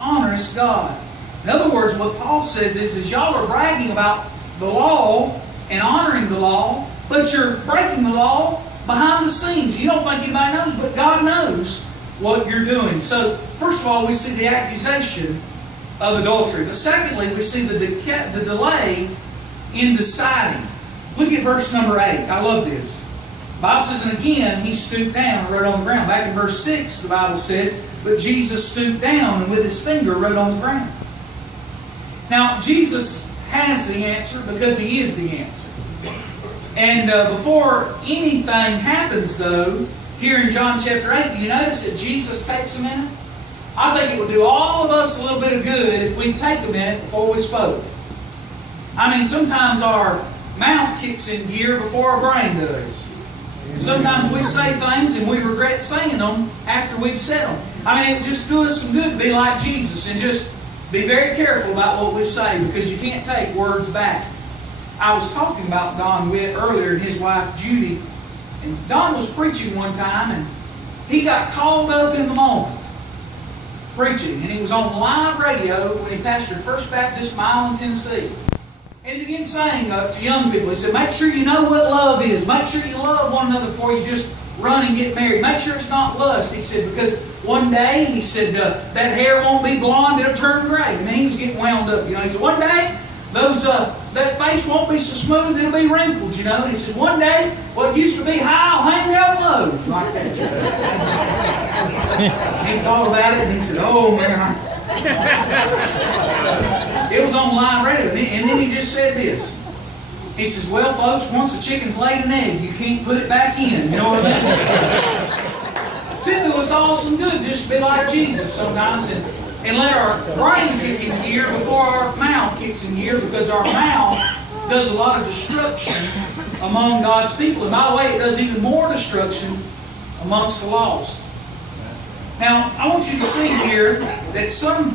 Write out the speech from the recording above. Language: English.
honorest God. In other words, what Paul says is y'all are bragging about the law and honoring the law, but you're breaking the law behind the scenes. You don't think anybody knows, but God knows what you're doing. So, first of all, we see the accusation of adultery. But secondly, we see the delay in deciding. Look at verse number 8. I love this. The Bible says, and again, he stooped down and wrote on the ground. Back in verse 6, the Bible says, but Jesus stooped down and with his finger wrote on the ground. Now, Jesus has the answer because he is the answer. And before anything happens, though, here in John chapter 8, do you notice that Jesus takes a minute? I think it would do all of us a little bit of good if we take a minute before we spoke. I mean, sometimes our mouth kicks in gear before our brain does. Sometimes we say things and we regret saying them after we've said them. I mean, it just does us some good to be like Jesus and just be very careful about what we say, because you can't take words back. I was talking about Don Witt earlier and his wife Judy. And Don was preaching one time and he got called up in the moment preaching. And he was on live radio when he pastored First Baptist Milan, Tennessee. And he began saying to young people, he said, make sure you know what love is. Make sure you love one another before you just run and get married. Make sure it's not lust. He said, because one day, he said, that hair won't be blonde, it'll turn gray. I mean, he was getting wound up. You know, he said, one day, that face won't be so smooth, it'll be wrinkled, you know. And he said, one day, what used to be high will hang down low. Like that. He thought about it and he said, oh man. It was on live radio. And then he just said this. He says, well, folks, once a chicken's laid an egg, you can't put it back in. You know what I mean? It's into us all some good just to be like Jesus sometimes and let our brain kick in gear before our mouth kicks in gear, because our mouth does a lot of destruction among God's people. And by the way, it does even more destruction amongst the lost. Now, I want you to see here that some